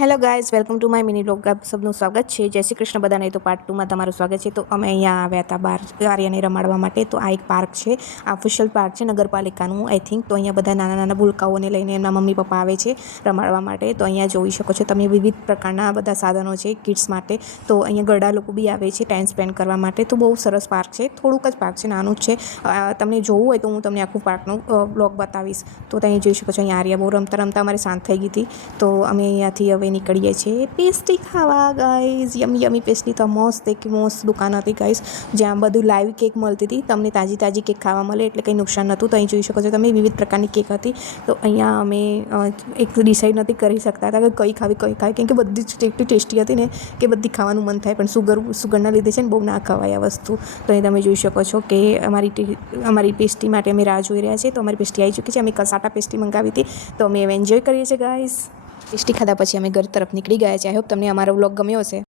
Hello guys, welcome to my mini vlog. આપ સબનું સ્વાગત છે. જય શ્રી કૃષ્ણ બધાને. તો પાર્ટ 2માં તમારું સ્વાગત છે. તો અમે અહીંયા આવ્યા હતા બહાર આર્યને રમાડવા માટે. તો આ એક પાર્ક છે, આ ઓફિશિયલ પાર્ક છે નગરપાલિકાનું આઈ થિંક. તો અહીંયા બધા નાના નાના ભૂલકાઓને લઈને એમના મમ્મી પપ્પા આવે છે રમાડવા માટે. તો અહીંયા જોઈ શકો છો તમે વિવિધ પ્રકારના બધા સાધનો છે કિડ્સ માટે. તો અહીંયા ગરડા લોકો બી આવે છે ટાઈમ સ્પેન્ડ કરવા માટે. તો બહુ સરસ પાર્ક છે. થોડુંક જ પાર્ક છે, નાનું જ છે. તમને જોવું હોય તો હું તમને આખું પાર્કનું બ્લોગ બતાવીશ. તો તમે જોઈ શકો છો અહીંયા આર્યા બહુ રમતા રમતા અમારે શાંત થઈ ગઈ હતી. તો અમે અહીંયાથી હવે નીકળીએ છીએ પેસ્ટ્રી ખાવા. ગાઈઝ યમી યમી પેસ્ટ્રી તો મસ્ત એક મસ્ત દુકાન હતી ગાઈઝ, જ્યાં બધું લાઈવ કેક મળતી હતી. તમને તાજી તાજી કેક ખાવા મળે એટલે કંઈ નુકસાન નહોતું. તો અહીં જોઈ શકો છો તમે વિવિધ પ્રકારની કેક હતી. તો અહીંયા અમે એક ડિસાઈડ નથી કરી શકતા હતા કે કઈ ખાવી કેમ કે બધી જ એટલી ટેસ્ટી હતી ને કે બધી ખાવાનું મન થાય, પણ સુગરના લીધે છે ને બહુ ના ખવાય આ વસ્તુ. તો અહીં તમે જોઈ શકો છો કે અમારી પેસ્ટ્રી માટે અમે રાહ જોઈ રહ્યા છીએ. તો અમારી પેસ્ટ્રી આવી ચૂકી છે. અમે કસાટા પેસ્ટ્રી મંગાવી હતી. તો અમે હવે એન્જોય કરીએ છીએ ગાઈઝ. પેસ્ટ્રી ખાધા પછી અમે ઘર તરફ નીકળી ગયા છે. આઈ હોપ તમને અમારો વ્લોગ ગમ્યો હશે.